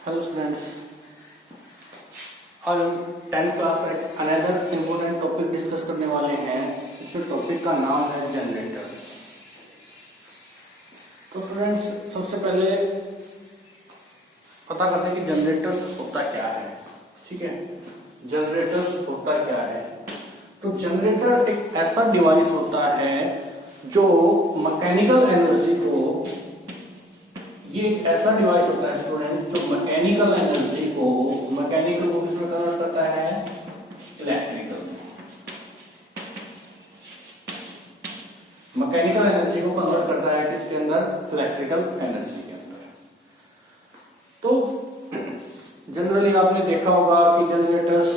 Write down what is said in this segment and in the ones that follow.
Hello students, आज हम 10th class का एक अनदर इम्पोर्टेंट टॉपिक डिस्कस करने वाले हैं। इसके टॉपिक का नाम है जनरेटर्स। तो स्टूडेंट्स, सबसे पहले पता करते हैं कि जनरेटर्स होता क्या है। ठीक है, जनरेटर्स होता क्या है। तो जनरेटर एक ऐसा डिवाइस होता है जो मैकेनिकल एनर्जी को, ये एक ऐसा डिवाइस होता है स्टूडेंट्स जो मैकेनिकल एनर्जी को, मैकेनिकल को किसमें कन्वर्ट करता है, इलेक्ट्रिकल में। मैकेनिकल एनर्जी को कन्वर्ट करता है किसके अंदर, इलेक्ट्रिकल एनर्जी के अंदर। तो जनरली आपने देखा होगा कि जनरेटर्स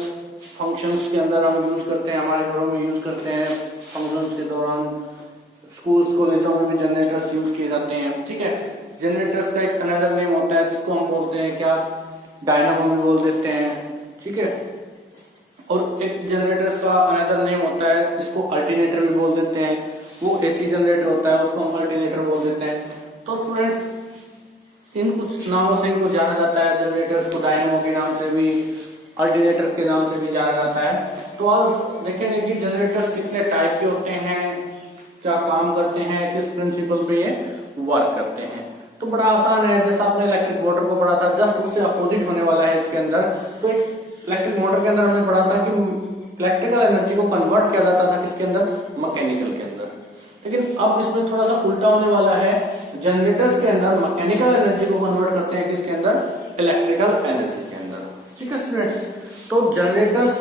फंक्शंस के अंदर हम यूज करते हैं, हमारे घरों में यूज करते हैं, फंक्शंस के दौरान स्कूल्स कॉलेजों में भी जनरेटर्स यूज किए जाते हैं। ठीक है, जनरेटर्स का एक अनदर नेम होता है जिसको हम बोलते हैं क्या, डायनामो भी बोल देते हैं। ठीक है, और एक जनरेटर्स का अनदर नेम होता है जिसको अल्टरनेटर भी बोल देते हैं। वो एसी जनरेटर होता है, उसको हम अल्टरनेटर बोल देते हैं। तो स्टूडेंट्स, इन कुछ नामों से इनको जाना जाता है। जनरेटर्स को डायनामो के नाम से भी, अल्टरनेटर के नाम से भी जाना जाता है। तो आज देखेंगे कि जनरेटर्स कितने टाइप के होते हैं, क्या काम करते हैं, किस प्रिंसिपल पे ये वर्क करते हैं। तो बड़ा आसान है, जैसा आपने इलेक्ट्रिक मोटर को पढ़ा था, जस्ट उससे अपोजिट होने वाला है इसके अंदर। तो एक इलेक्ट्रिक मोटर के अंदर हमने पढ़ा था कि इलेक्ट्रिकल एनर्जी को कन्वर्ट किया जाता था किसके अंदर, मैकेनिकल के अंदर। लेकिन अब इसमें थोड़ा सा उल्टा होने वाला है। जनरेटर्स के अंदर मैकेनिकल एनर्जी को कन्वर्ट करते हैं किसके अंदर, इलेक्ट्रिकल एनर्जी के अंदर। ठीक है स्टूडेंट्स, तो जनरेटर्स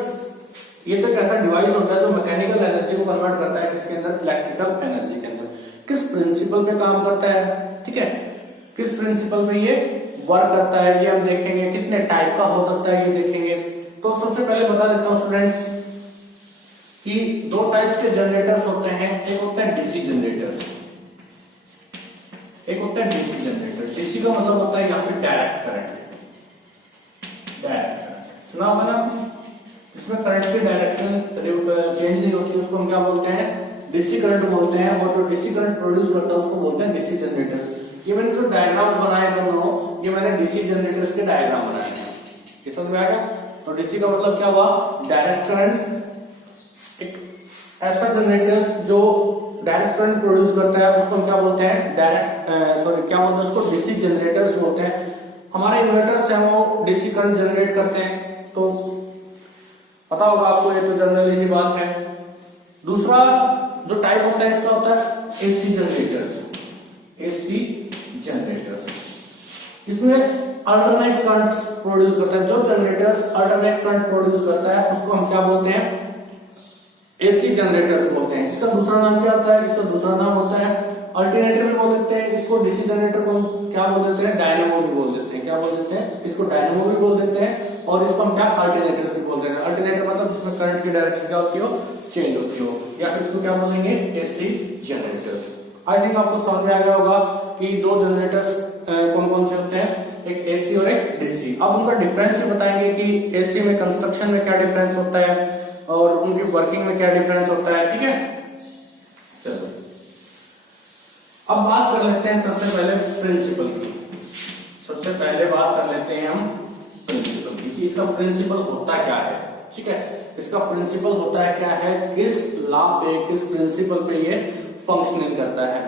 ये तो एक ऐसा डिवाइस होता है जो मैकेनिकल एनर्जी को कन्वर्ट करता है किसके अंदर, इलेक्ट्रिकल एनर्जी के अंदर। किस प्रिंसिपल पे काम करता है, ठीक है, किस प्रिंसिपल पे ये वर्क करता है, ये हम देखेंगे। कितने टाइप का हो सकता है ये देखेंगे। तो सबसे पहले बता देता हूं स्टूडेंट्स कि दो टाइप्स के जनरेटर्स होते हैं। एक होता है डीसी जनरेटर्स, एक होता है डीसी जनरेटर। डीसी का मतलब होता है यहाँ पे डायरेक्ट करंट, डायरेक्ट करंट सुना होगा ना आपने। इसमें करंट की डायरेक्शन चेंज नहीं होती, उसको हम क्या बोलते हैं, डीसी करंट बोलते हैं। और जो डीसी करंट प्रोड्यूस करता है उसको बोलते हैं डीसी जनरेटर्स। ये मैंने जो डायग्राम बनाए दोनों, ये मैंने डीसी जनरेटर्स के डायग्राम बनाए हैं। ये समझ में आएगा। तो डीसी का मतलब क्या हुआ, डायरेक्ट करंट। एक ऐसा जनरेटर जो डायरेक्ट करंट प्रोड्यूस करता है उसको हम क्या बोलते हैं, क्या बोलते हैं उसको, डीसी जनरेटर्स बोलते हैं। हमारे इन्वर्टर्स हैं वो डीसी करंट जनरेट करते हैं, तो पता होगा आपको, ये तो जनरली सी बात है। दूसरा जो टाइप होता है इसका होता है एसी जनरेटर्स, एसी जनरेटर्स। इसमें अल्टरनेट करंट प्रोड्यूस करता है। जो जनरेटर्स अल्टरनेट करंट प्रोड्यूस करता है उसको हम क्या बोलते हैं, एसी जनरेटर्स बोलते हैं। इसका दूसरा नाम क्या होता है, इसका दूसरा नाम होता है अल्टरनेटर भी बोल देते हैं। इसको डीसी जनरेटर को क्या बोल देते हैं, डायनामो भी बोल देते हैं। क्या बोल देते हैं, इसको डायनामो भी बोल देते हैं। और इसको हम क्या, अल्टरनेटर्स भी बोल देते हैं। अल्टरनेटर मतलब जिसमें करंट की डायरेक्शन क्या होती हो, चेंज होती हो। या फिर इसको क्या बोलेंगे, एसी जनरेटर्स। आई थिंक आपको समझ में आ गया होगा कि दो जनरेटर्स कौन कौन से होते हैं, एक एसी और एक डीसी। अब उनका डिफरेंस भी बताएंगे कि एसी में कंस्ट्रक्शन में क्या डिफरेंस होता है और उनकी वर्किंग में क्या डिफरेंस होता है। ठीक है, चलो अब बात कर लेते हैं सबसे पहले प्रिंसिपल की। सबसे पहले बात कर लेते हैं हम प्रिंसिपल की कि इसका प्रिंसिपल होता क्या है। ठीक है, इसका प्रिंसिपल होता है क्या है, किस लॉ पे, किस प्रिंसिपल पे ये फंक्शनिंग करता है।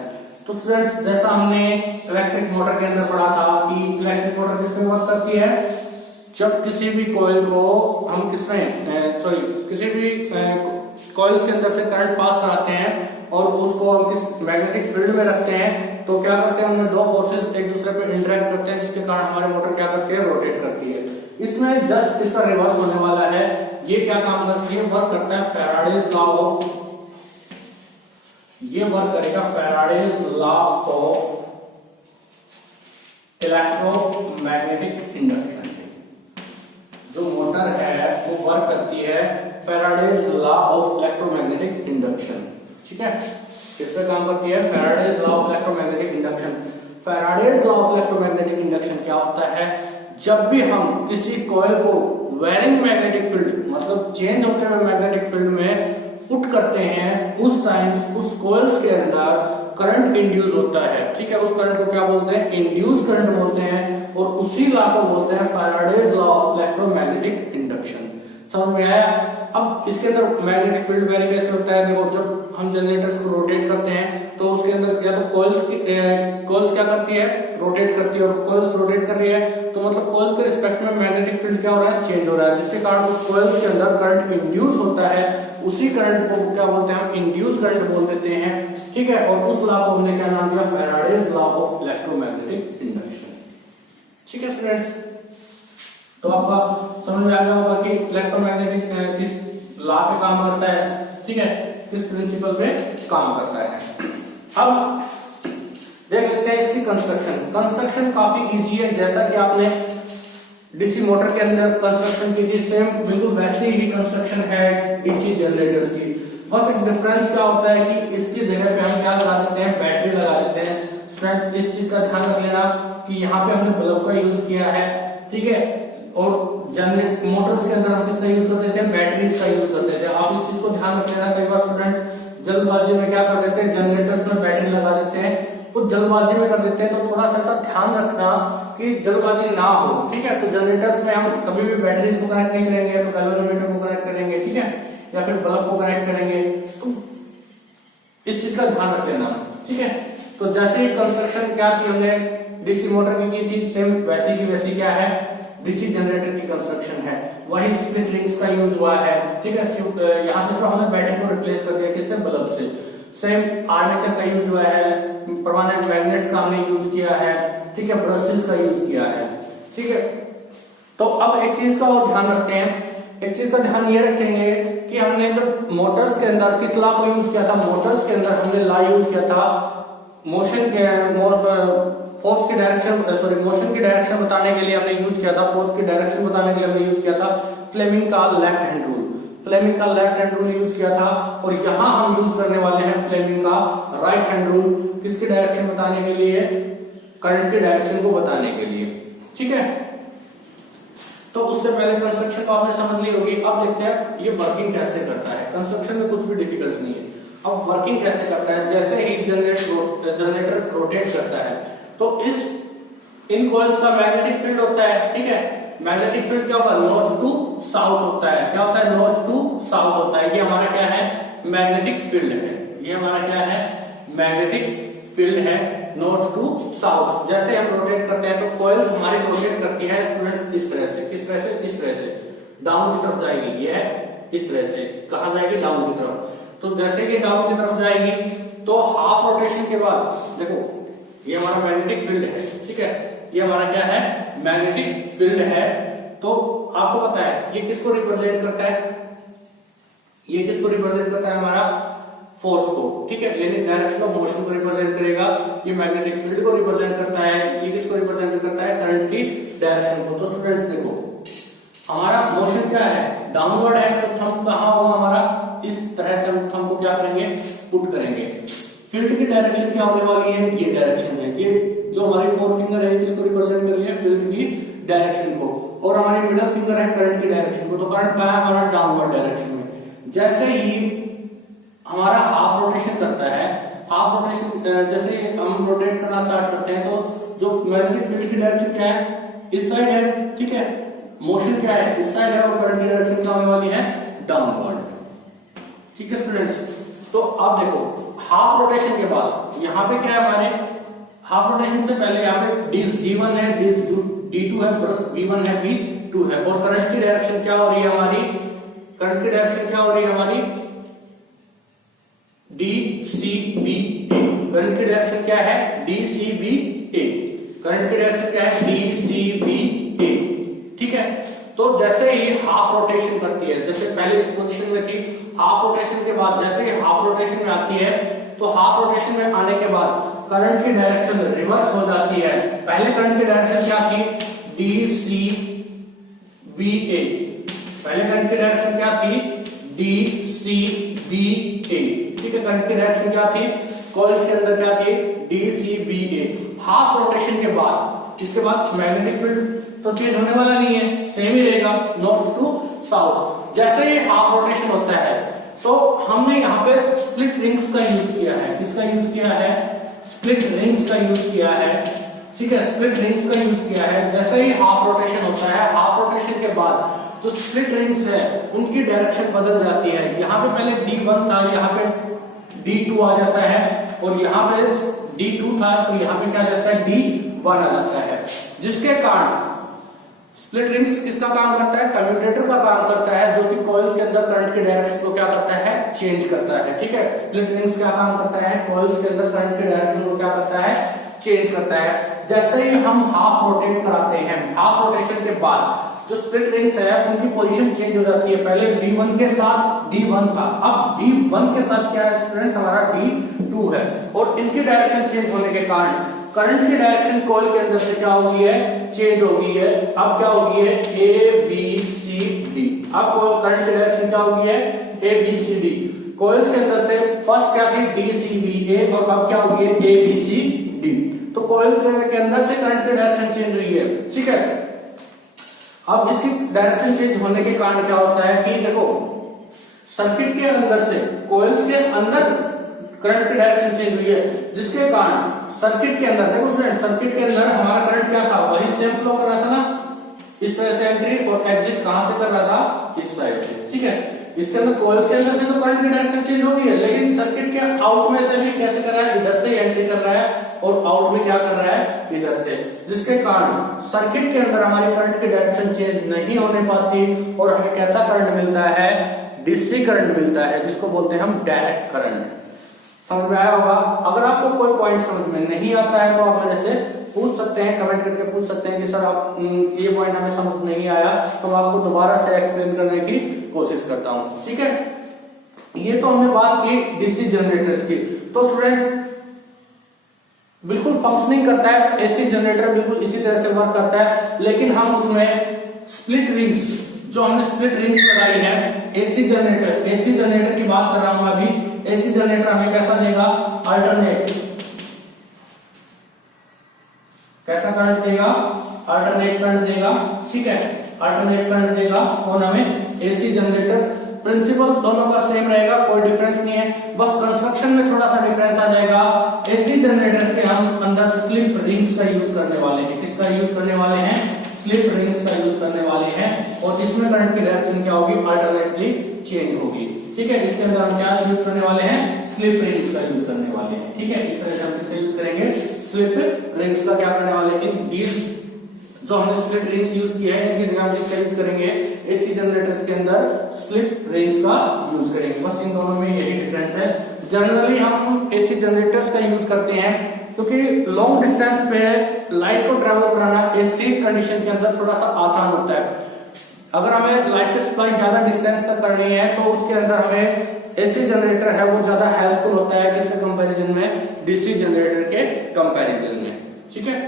तो फ्रेंड्स, जैसा हमने इलेक्ट्रिक मोटर के अंदर पढ़ा था कि इलेक्ट्रिक मोटर किसमें वर्क करती है, जब किसी भी कॉइल को हम किसी भी कॉइल्स के अंदर से करंट पास कराते हैं और उसको हम किस मैग्नेटिक फील्ड में रखते हैं, तो क्या करते हैं, उनमें दो फोर्सेस एक दूसरे पे इंटरेक्ट करते हैं, जिसके कारण हमारी मोटर क्या करती है, रोटेट करती है। इसमें जस्ट इसका रिवर्स होने वाला है। ये क्या काम करती है, वर्क करता है फैराडेज लॉ ऑफ, ये वर्क करेगा Faraday's law of electromagnetic induction. जो मोटर है वो वर्क करती है Faraday's law of electromagnetic induction. ठीक है, किस पे काम करती है, Faraday's law of electromagnetic induction. Faraday's law of electromagnetic induction क्या होता है, जब भी हम किसी कॉइल को वेरिंग मैग्नेटिक फील्ड मतलब चेंज होते हुए मैग्नेटिक फील्ड में पुट करते हैं उस टाइम उस कॉइल्स के अंदर करंट इंड्यूस होता है, ठीक है। उस करंट को क्या बोलते हैं? इंड्यूस करंट बोलते हैं, और उसी लॉ को बोलते हैं Faraday's law of electromagnetic induction. समझ में आया? अब इसके अंदर मैग्नेटिक फील्ड वेरी कैसे होता है? देखो, जब हम जनरेटर्स को रोटेट करते हैं तो उसके अंदर या तो कॉइल्स क्या करती है? रोटेट करती है, और कॉइल्स रोटेट कर रही है तो मतलब कॉइल के रिस्पेक्ट में मैग्नेटिक फील्ड क्या हो रहा है? चेंज हो रहा है, जिसके कारण उस कॉइल्स के अंदर करंट इंड्यूस होता है। उसी करंट को क्या बोलते हैं? हम इंड्यूस करंट बोल देते हैं, ठीक है। और उस लॉ को हमने क्या नाम दिया? Faraday's law of electromagnetic induction, ठीक है स्टूडेंट्स। तो आपका समझ में आ गया होगा कि इलेक्ट्रोमैग्नेटिक किस लॉ पे काम करता है, ठीक है, किस प्रिंसिपल पे काम करता है। अब देख लेते हैं इसकी कंस्ट्रक्शन काफी इजी है, जैसा कि आपने डीसी मोटर के अंदर कंस्ट्रक्शन की थी, सेम बिल्कुल वैसी ही कंस्ट्रक्शन है डीसी जनरेटर्स की। बस एक डिफरेंस क्या होता है कि इसकी जगह पे हम क्या लगा देते हैं? बैटरी लगा देते हैं। स्टूडेंट्स इस चीज का ध्यान रख लेना कि यहाँ पे हमने बल्ब का यूज किया है, ठीक है, और जनरेटर मोटर्स के अंदर हम किसका यूज करते थे? बैटरीज का यूज करते थे। आप इस चीज को ध्यान रख लेना। कई बार स्टूडेंट्स जल्दबाजी में क्या कर देते हैं? जनरेटर्स में बैटरी लगा देते हैं, कुछ जल्दबाजी में कर देते हैं, तो थोड़ा सा ऐसा ध्यान रखना कि जल्दबाजी ना हो, ठीक है। तो जनरेटर्स में हम कभी भी बैटरीज को कनेक्ट नहीं करेंगे, तो गैल्वेनोमीटर को कनेक्ट करेंगे, ठीक है, या फिर बल्ब को कनेक्ट करेंगे। तो इस चीज का ध्यान रख लेना, ठीक है। तो जैसे ही कंस्ट्रक्शन क्या थी हमने डीसी मोटर की थी, सेम वैसी की वैसी क्या है? डीसी जनरेटर की कंस्ट्रक्शन है। वही स्प्लिट रिंग्स का यूज हुआ है, ठीक है। यहाँ पे हमने बैटरी को रिप्लेस कर दिया, किससे? बल्ब से। सेम आर्मेचर का यूज हुआ है, परमानेंट मैग्नेट्स का हमने यूज किया है, ठीक है, ब्रशेस का यूज किया है, ठीक है। तो अब एक चीज का और ध्यान रखते हैं, एक चीज का ध्यान ये रखेंगे कि हमने जब मोटर्स के अंदर किस लॉ को यूज किया था? मोटर्स के अंदर हमने लॉ यूज किया था मोशन फोर्स की डायरेक्शन, सॉरी मोशन की डायरेक्शन बताने के लिए हमने यूज किया था, फोर्स की डायरेक्शन बताने के लिए हमने यूज किया था फ्लेमिंग का लेफ्ट हैंड रूल। फ्लेमिंग का लेफ्ट हैंड रूल यूज किया था, और यहां हम यूज करने वाले हैं फ्लेमिंग का राइट हैंड रूल, किसकी डायरेक्शन बताने के लिए? करंट की डायरेक्शन को बताने के लिए, ठीक है। तो उससे पहले कंस्ट्रक्शन तो आपने समझ ली होगी। अब देखते हैं ये वर्किंग कैसे करता है। कंस्ट्रक्शन में कुछ भी डिफिकल्ट नहीं है। अब वर्किंग कैसे करता है? जैसे ही जनरेटर रोटेट करता है तो इन कॉइल्स का मैग्नेटिक फील्ड होता है, ठीक है। मैग्नेटिक फील्ड क्या होगा? नॉर्थ टू साउथ होता है। क्या होता है? नॉर्थ टू साउथ होता है। ये हमारा क्या है? मैग्नेटिक फील्ड है। ये हमारा क्या है? मैग्नेटिक फील्ड है, नॉर्थ टू साउथ। जैसे हम रोटेट करते हैं तो कॉइल्स हमारी रोटेट करती है स्टूडेंट्स इस तरह से। किस तरह से? इस तरह से डाउन की तरफ जाएगी। ये है इस तरह से। कहां जाएगी? डाउन की तरफ। तो जैसे कि डाउन की तरफ जाएगी तो हाफ रोटेशन के बाद देखो ये हमारा मैग्नेटिक फील्ड है, ठीक है। ये हमारा क्या है? मैग्नेटिक फील्ड है। तो आपको पता है ये किसको रिप्रेजेंट करता है? ये किसको रिप्रेजेंट करता है? हमारा फोर्स को, ठीक है, यानी डायरेक्शन ऑफ मोशन को रिप्रेजेंट करेगा। ये मैग्नेटिक फील्ड को रिप्रेजेंट करता है। ये किसको रिप्रेजेंट करता है? करंट की डायरेक्शन को। तो स्टूडेंट्स देखो हमारा मोशन क्या है? डाउनवर्ड है, तो थंब कहां होगा हमारा? इस तरह से हम थंब को क्या करेंगे? पुट करेंगे। फील्ड की डायरेक्शन क्या होने वाली है? ये डायरेक्शन है। ये जो हमारी फोर फिंगर है किसको रिप्रेजेंट कर रही है? फील्ड की डायरेक्शन को। और हमारी मिडिल फिंगर है करंट की डायरेक्शन को। तो करंट क्या है हमारा? डाउनवर्ड डायरेक्शन में। जैसे ही हमारा हाफ रोटेशन करता है, हाफ रोटेशन जैसे हम रोटेट करना स्टार्ट करते हैं तो जो मैग्नेटिक फील्ड की डायरेक्शन क्या है? इस साइड है, ठीक है। मोशन क्या है? इस साइड है, और करंट की डायरेक्शन क्या होने वाली है? डाउनवर्ड, ठीक है स्टूडेंट्स। तो अब देखो हाफ रोटेशन के बाद यहाँ पे क्या है? हमारे हाफ रोटेशन से पहले यहाँ पे D1 है, D2 है, प्लस B1 है, B2 है। और करंट की डायरेक्शन क्या हो रही है हमारी? करंट की डायरेक्शन क्या हो रही है हमारी? DCBA। करंट की डायरेक्शन क्या है? DCBA। करंट की डायरेक्शन क्या है? DCBA, ठीक है। तो जैसे ही हाफ रोटेशन करती है, जैसे पहले इस पोजीशन में थी, हाफ रोटेशन के बाद जैसे ही हाफ रोटेशन में आती है तो हाफ रोटेशन में आने के बाद करंट की डायरेक्शन रिवर्स हो जाती है। पहले करंट की डायरेक्शन क्या थी? DCBA। पहले करंट की डायरेक्शन क्या थी? DCBA, ठीक है। करंट की डायरेक्शन क्या थी? कॉइल्स के अंदर क्या थी? DCBA। हाफ रोटेशन के बाद इसके बाद मैग्नेटिक फील्ड तो चेंज होने वाला नहीं है, सेम ही रहेगा, नॉर्थ टू साउथ। जैसे ही हाफ रोटेशन होता है तो हमने यहाँ पे स्प्लिट रिंग्स का यूज किया है, किसका यूज किया है, स्प्लिट रिंग्स का यूज किया है, ठीक है, स्प्लिट रिंग्स का यूज किया है। जैसे ही हाफ रोटेशन होता है, हाफ रोटेशन के बाद जो स्प्लिट रिंग्स है उनकी डायरेक्शन बदल जाती है। यहाँ पे पहले D1 था, यहाँ पे D2 आ जाता है, और यहाँ पे D2 था तो यहाँ पे क्या आ जाता है, D1 आ जाता है, जिसके कारण स्प्लिट रिंग्स किसका काम करता है, कम्यूटेटर का काम करता है, जो कि कॉइल्स के अंदर करंट की डायरेक्शन को क्या करता है, चेंज करता है। ठीक है, स्प्लिट रिंग्स क्या काम करता है, कॉइल्स के अंदर करंट की डायरेक्शन को क्या करता है, चेंज करता है। जैसे ही हम हाफ रोटेट कराते हैं, हाफ रोटेशन के बाद जो स्प्लिट रिंग्स है उनकी पोजीशन चेंज हो जाती है। पहले B1 के साथ D1 था, अब D1 के साथ क्या है स्टूडेंट्स, हमारा D2 है, और इनकी डायरेक्शन चेंज होने के कारण करंट की डायरेक्शन कॉइल के अंदर से क्या हो गई है, चेंज हो गई है। अब क्या हो गई है, ABCD। अब करंट की डायरेक्शन क्या हो गई है, ABCD। कॉइल्स के अंदर से फर्स्ट क्या थी, DCBA, और अब क्या हो गई है, ABCD। तो कॉइल के अंदर से करंट की डायरेक्शन चेंज हुई है। ठीक है, अब इसकी डायरेक्शन चेंज होने के कारण क्या होता है कि देखो, सर्किट के अंदर से कॉइल्स के अंदर करंट की डायरेक्शन चेंज हुई है, जिसके कारण सर्किट के अंदर, देखो स्टूडेंट, सर्किट के अंदर हमारा करंट क्या था, वही सेम फ्लो कर रहा था ना, इस तरह से एंट्री और एग्जिट कहां से कर रहा था, इस साइड से। ठीक है, इसके अंदर कॉइल के अंदर से तो करंट की डायरेक्शन चेंज हो गई है, लेकिन सर्किट के आउट में से भी कैसे कर रहा है, इधर से एंट्री कर रहा है, और आउट में क्या कर रहा है, इधर से, जिसके कारण सर्किट के अंदर हमारी करंट की डायरेक्शन चेंज नहीं होने पाती, और हमें कैसा करंट मिलता है, डीसी करंट मिलता है, जिसको बोलते हैं हम डायरेक्ट करंट। समझ में आया होगा। अगर आपको कोई पॉइंट समझ में नहीं आता है तो आप मेरे से पूछ सकते हैं, कमेंट करके पूछ सकते हैं कि सर आप ये पॉइंट हमें समझ नहीं आया, तो मैं आपको दोबारा से एक्सप्लेन करने की कोशिश करता हूं। ठीक है, ये तो हमने बात की डीसी जनरेटर्स की। तो स्टूडेंट्स, बिल्कुल फंक्शनिंग करता है एसी जनरेटर, बिल्कुल इसी तरह से वर्क करता है, लेकिन हम उसमें स्प्लिट रिंग्स, जो हमने स्प्लिट रिंग्स लगाई है, एसी जनरेटर की बात कर रहा हूं अभी। एसी जनरेटर हमें कैसा देगा, अल्टरनेट, कैसा करंट देगा, अल्टरनेट करंट देगा। ठीक है, अल्टरनेट करंट देगा, और हमें एसी जनरेटर्स, प्रिंसिपल दोनों का सेम रहेगा, कोई डिफरेंस नहीं है, बस कंस्ट्रक्शन में थोड़ा सा डिफरेंस आ जाएगा। एसी जनरेटर के हम अंदर स्लिप रिंग्स का यूज करने वाले हैं, किसका यूज करने वाले हैं, स्लिप रिंग्स का यूज करने वाले हैं, और इसमें करंट की डायरेक्शन क्या होगी, अल्टरनेटली चेंज होगी। ठीक है, इसके अंदर हम क्या यूज करने वाले हैं, स्लिप रिंग्स का यूज करने वाले हैं। ठीक है, इस तरह से हम इसका यूज करेंगे, स्लिप रिंग्स का क्या करने वाले हैं, जो हमने स्प्लिट रिंग्स यूज किया है इनकी जगह हम इसका यूज करेंगे, एसी जनरेटर्स के अंदर स्प्लिट रिंग्स का यूज करेंगे। बस इन दोनों में यही डिफरेंस है। जनरली हम एसी जनरेटर्स का यूज करते हैं क्योंकि लॉन्ग डिस्टेंस पे लाइट को ट्रेवल कराना एसी कंडीशन के अंदर थोड़ा सा आसान होता है। अगर हमें लाइट की सप्लाई ज्यादा डिस्टेंस तक करनी है तो उसके अंदर हमें एसी जनरेटर है वो ज्यादा हेल्पफुल होता है किसके कंपैरिजन में, डीसी जनरेटर के कंपैरिजन में। ठीक है,